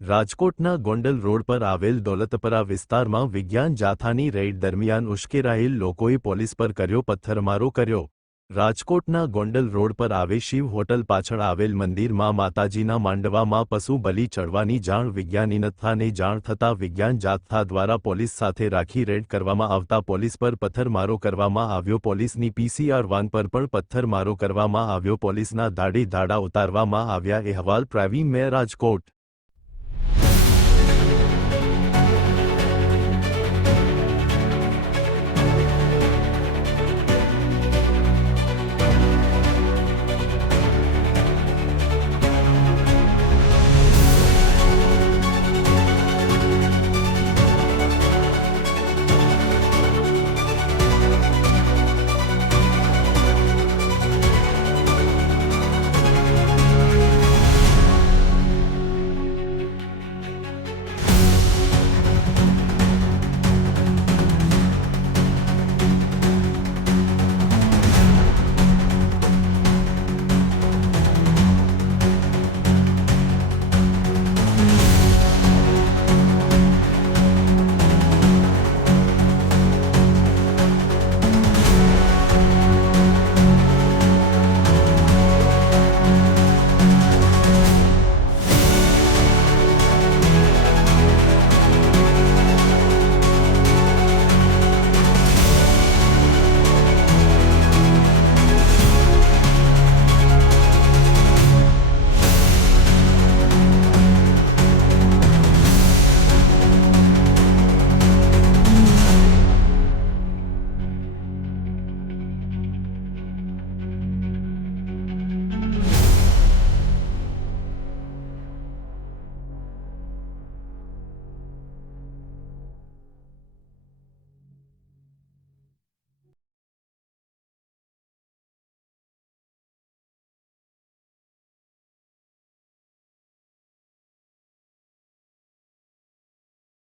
રાજકોટના ગોંડલ રોડ પર આવેલ દોલતપરા વિસ્તારમાં વિજ્ઞાન જાથાની રેડ દરમિયાન ઉશ્કેરાયેલ લોકોએ પોલીસ પર કર્યો પથ્થરમારો કર્યો। રાજકોટના ગોંડલ રોડ પર આવે શિવ હોટલ પાછળ આવેલ મંદિરમાં માતાજીના માંડવામાં પશુ બલિ ચડવાની જાણ વિજ્ઞાનીનથાને જાણ થતાં વિજ્ઞાન જાથા દ્વારા પોલીસ સાથે રાખી રેડ કરવામાં આવતા પોલીસ પર પથ્થરમારો કરવામાં આવ્યો। પોલીસની PCR વાન પર પણ પથ્થરમારો કરવામાં આવ્યો। પોલીસના ધાડે ધાડા ઉતારવામાં આવ્યા। અહેવાલ પ્રાઇમ મેયર રાજકોટ।